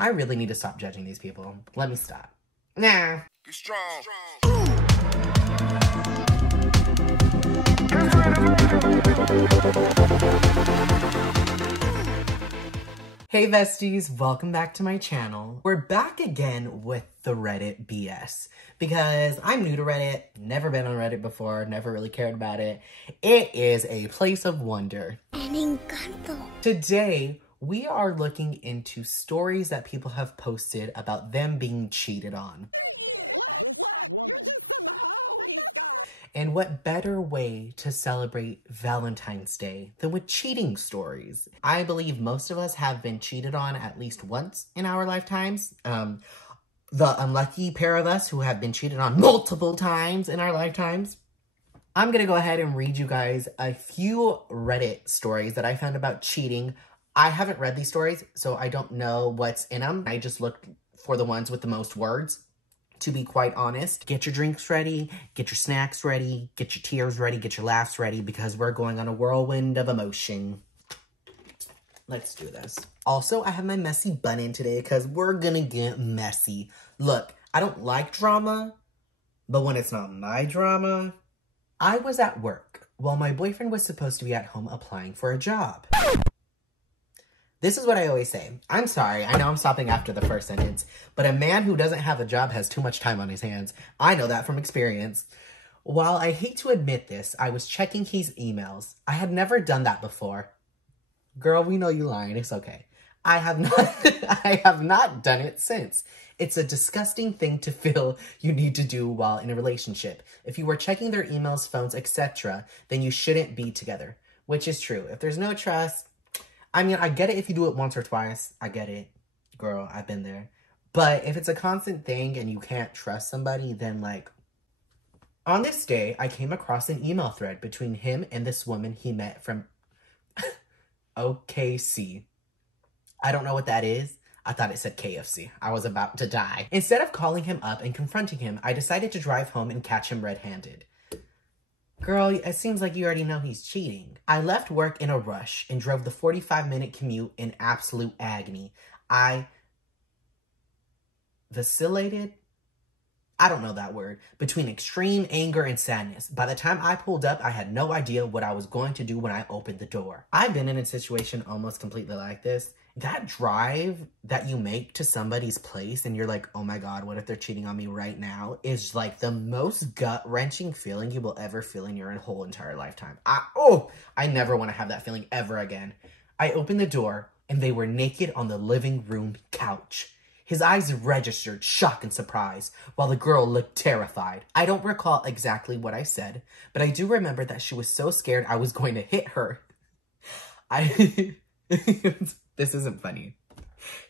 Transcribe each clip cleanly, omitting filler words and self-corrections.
I really need to stop judging these people. Let me stop. Nah. Be strong. Hey besties, welcome back to my channel. We're back again with the Reddit BS because I'm new to Reddit, never been on Reddit before, never really cared about it. It is a place of wonder. Today, we are looking into stories that people have posted about them being cheated on. And what better way to celebrate Valentine's Day than with cheating stories? I believe most of us have been cheated on at least once in our lifetimes. The unlucky pair of us who have been cheated on multiple times in our lifetimes. I'm gonna go ahead and read you guys a few Reddit stories that I found about cheating. I haven't read these stories, so I don't know what's in them. I just looked for the ones with the most words. To be quite honest, get your drinks ready, get your snacks ready, get your tears ready, get your laughs ready, because we're going on a whirlwind of emotion. Let's do this. Also, I have my messy bun in today because we're gonna get messy. Look, I don't like drama, but when it's not my drama, I was at work while my boyfriend was supposed to be at home applying for a job. This is what I always say. I'm sorry, I know I'm stopping after the first sentence, but a man who doesn't have a job has too much time on his hands. I know that from experience. While I hate to admit this, I was checking his emails. I had never done that before. Girl, we know you lying, it's okay. I have not done it since. It's a disgusting thing to feel you need to do while in a relationship. If you were checking their emails, phones, etc., then you shouldn't be together, which is true. If there's no trust, I mean, I get it if you do it once or twice. I get it. Girl, I've been there. But if it's a constant thing and you can't trust somebody, then like... On this day, I came across an email thread between him and this woman he met from OKC. I don't know what that is. I thought it said KFC. I was about to die. Instead of calling him up and confronting him, I decided to drive home and catch him red-handed. Girl, it seems like you already know he's cheating. I left work in a rush and drove the 45-minute commute in absolute agony. I vacillated? I don't know that word. Between extreme anger and sadness. By the time I pulled up, I had no idea what I was going to do when I opened the door. I've been in a situation almost completely like this. That drive that you make to somebody's place and you're like, oh my God, what if they're cheating on me right now, is like the most gut-wrenching feeling you will ever feel in your whole entire lifetime. I never want to have that feeling ever again. I opened the door and they were naked on the living room couch. His eyes registered shock and surprise, while the girl looked terrified. I don't recall exactly what I said, but I do remember that she was so scared I was going to hit her. This isn't funny.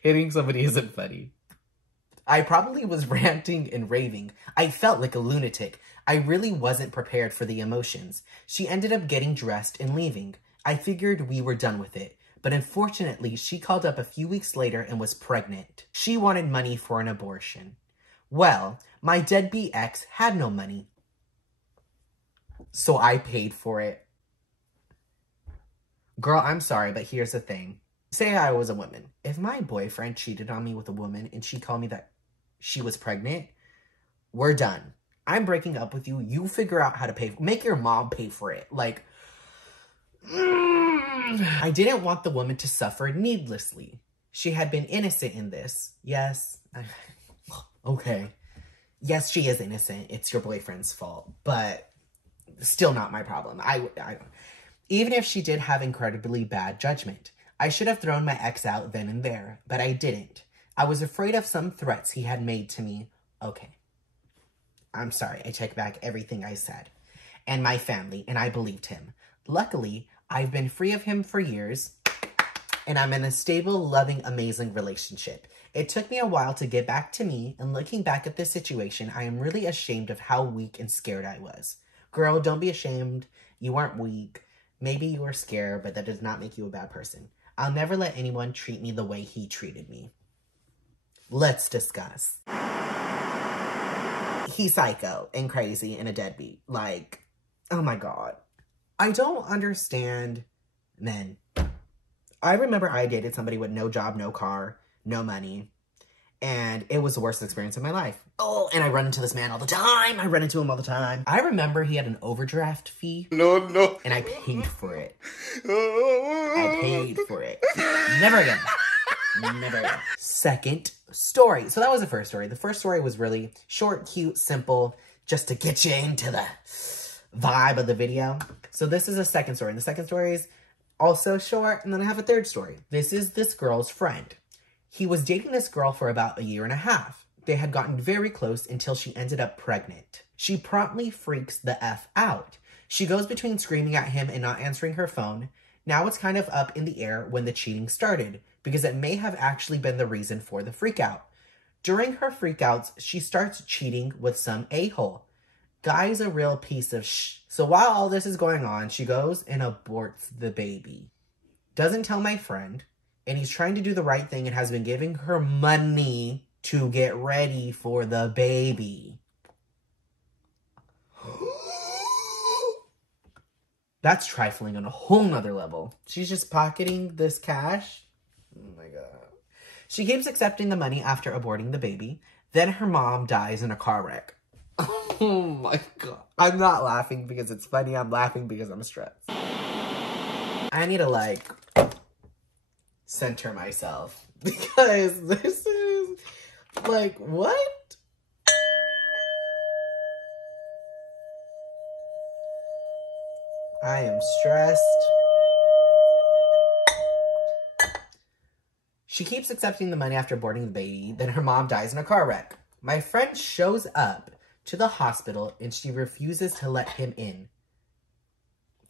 Hitting somebody isn't funny. I probably was ranting and raving. I felt like a lunatic. I really wasn't prepared for the emotions. She ended up getting dressed and leaving. I figured we were done with it. But unfortunately, she called up a few weeks later and was pregnant. She wanted money for an abortion. Well, my deadbeat ex had no money, so I paid for it. Girl, I'm sorry, but here's the thing. Say I was a woman. If my boyfriend cheated on me with a woman and she called me that she was pregnant, we're done. I'm breaking up with you. You figure out how to pay. Make your mom pay for it. Like... I didn't want the woman to suffer needlessly. She had been innocent in this. Yes. Okay. Yes, she is innocent. It's your boyfriend's fault. But still not my problem. Even if she did have incredibly bad judgment, I should have thrown my ex out then and there. But I didn't. I was afraid of some threats he had made to me. Okay. I'm sorry. I take back everything I said. And my family. And I believed him. Luckily, I've been free of him for years, and I'm in a stable, loving, amazing relationship. It took me a while to get back to me, and looking back at this situation, I am really ashamed of how weak and scared I was. Girl, don't be ashamed. You weren't weak. Maybe you were scared, but that does not make you a bad person. I'll never let anyone treat me the way he treated me. Let's discuss. He's psycho and crazy and a deadbeat. Like, oh my God. I don't understand men. I remember I dated somebody with no job, no car, no money, And it was the worst experience of my life. Oh, and I run into this man all the time. I run into him all the time. I remember he had an overdraft fee. No. And I paid for it. I paid for it. Never again. Never again. Second story. So that was the first story. The first story was really short, cute, simple, just to get you into the vibe of the video. So this is the second story. And the second story is also short. And then I have a third story. This is this girl's friend. He was dating this girl for about 1.5 years. They had gotten very close until she ended up pregnant. She promptly freaks the F out. She goes between screaming at him and not answering her phone. Now it's kind of up in the air when the cheating started, because it may have actually been the reason for the freakout. During her freakouts, she starts cheating with some a-hole. Guy's a real piece of So while all this is going on, she goes and aborts the baby. Doesn't tell my friend. And he's trying to do the right thing and has been giving her money to get ready for the baby. That's trifling on a whole nother level. She's just pocketing this cash. Oh my God. She keeps accepting the money after aborting the baby. Then her mom dies in a car wreck. Oh my God. I'm not laughing because it's funny. I'm laughing because I'm stressed. I need to center myself because this is what? I am stressed. She keeps accepting the money after aborting the baby, then her mom dies in a car wreck. My friend shows up to the hospital and she refuses to let him in.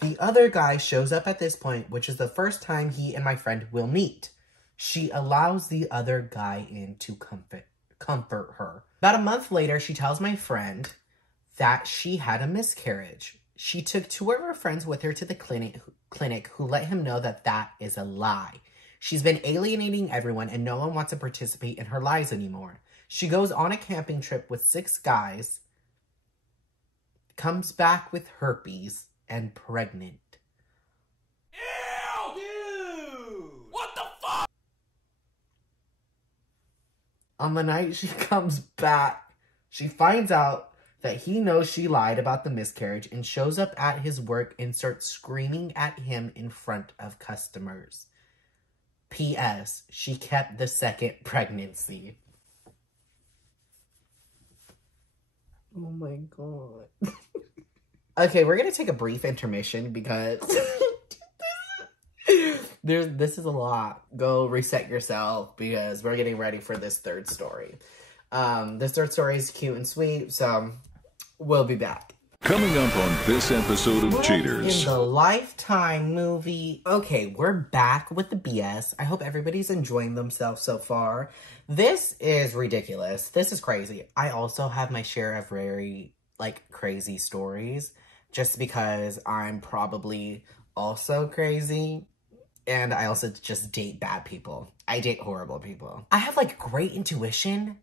The other guy shows up at this point, which is the first time he and my friend will meet. She allows the other guy in to comfort her. About a month later, she tells my friend that she had a miscarriage. She took 2 of her friends with her to the clinic who let him know that that is a lie. She's been alienating everyone and no one wants to participate in her lies anymore. She goes on a camping trip with 6 guys, comes back with herpes, and pregnant. Ew! What the fuck? On the night she comes back, she finds out that he knows she lied about the miscarriage and shows up at his work and starts screaming at him in front of customers. P.S. She kept the second pregnancy. Oh my God. Okay, we're going to take a brief intermission because this is a lot. Go reset yourself because we're getting ready for this third story. This third story is cute and sweet, so we'll be back. Coming up on this episode of Cheaters. In the Lifetime movie. Okay, we're back with the BS. I hope everybody's enjoying themselves so far. This is ridiculous. This is crazy. I also have my share of very, crazy stories. Just because I'm probably also crazy. And I also just date bad people. I date horrible people. I have, great intuition.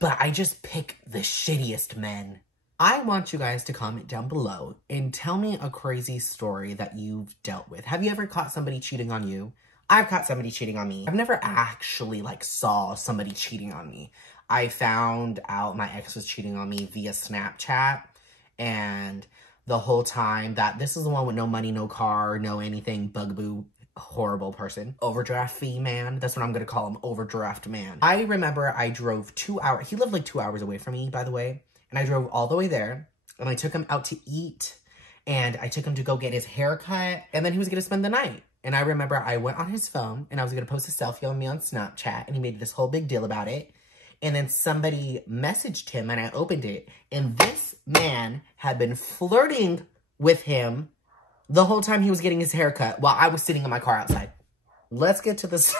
But I just pick the shittiest men. I want you guys to comment down below and tell me a crazy story that you've dealt with. Have you ever caught somebody cheating on you? I've caught somebody cheating on me. I've never actually, saw somebody cheating on me. I found out my ex was cheating on me via Snapchat. And the whole time that this is the one with no money, no car, no anything, bugaboo, horrible person. Overdraft fee man. That's what I'm going to call him, overdraft man. I remember I drove 2 hours. He lived 2 hours away from me, by the way. And I drove all the way there. And I took him out to eat. And I took him to go get his hair cut. And then he was going to spend the night. And I remember I went on his phone and I was going to post a selfie of me on Snapchat. And he made this whole big deal about it. And then somebody messaged him and I opened it. And this man had been flirting with him the whole time he was getting his hair cut while I was sitting in my car outside. Let's get to this.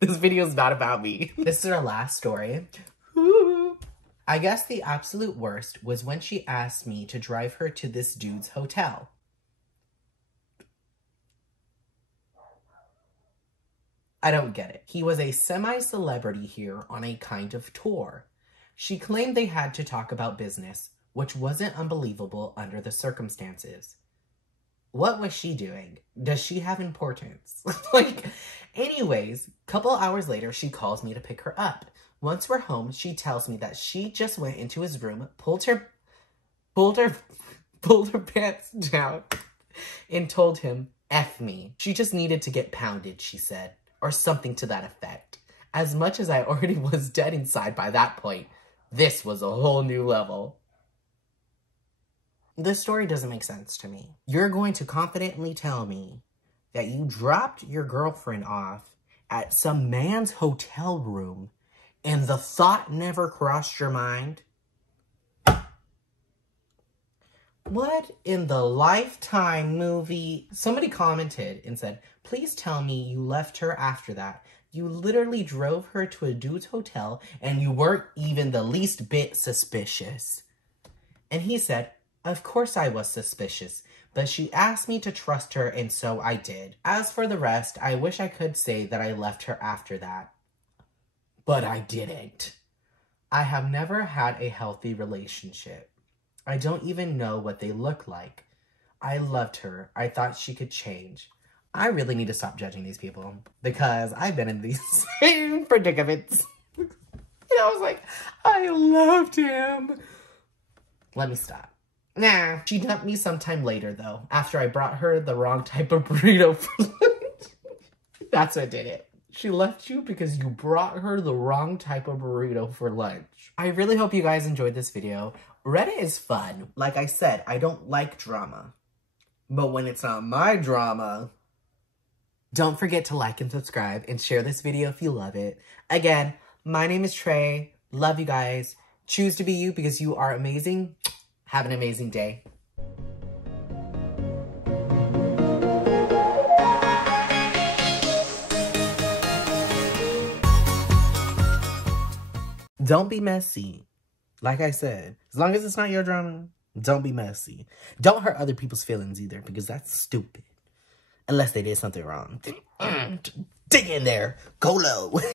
This video is not about me. This is our last story. I guess the absolute worst was when she asked me to drive her to this dude's hotel. I don't get it. He was a semi-celebrity here on a kind of tour. She claimed they had to talk about business, which wasn't unbelievable under the circumstances. What was she doing? Does she have importance? Anyways, a couple hours later, she calls me to pick her up. Once we're home, she tells me that she just went into his room, pulled her pants down, and told him, F me. She just needed to get pounded, she said, or something to that effect. As much as I already was dead inside by that point, this was a whole new level. This story doesn't make sense to me. You're going to confidently tell me that you dropped your girlfriend off at some man's hotel room and the thought never crossed your mind? What in the Lifetime movie? Somebody commented and said, please tell me you left her after that. You literally drove her to a dude's hotel and you weren't even the least bit suspicious. And he said, of course I was suspicious, but she asked me to trust her and so I did. As for the rest, I wish I could say that I left her after that. But I didn't. I have never had a healthy relationship. I don't even know what they look like. I loved her. I thought she could change. I really need to stop judging these people because I've been in these same predicaments. And I was like, I loved him. Let me stop. Nah, she dumped me sometime later though, after I brought her the wrong type of burrito for lunch. That's what did it. She left you because you brought her the wrong type of burrito for lunch. I really hope you guys enjoyed this video. Reddit is fun. Like I said, I don't like drama. But when it's not my drama, don't forget to like and subscribe and share this video if you love it. Again, my name is Trey. Love you guys. Choose to be you because you are amazing. Have an amazing day. Don't be messy. Like I said, as long as it's not your drama, don't be messy. Don't hurt other people's feelings either, because that's stupid. Unless they did something wrong. Dig in there. Go low.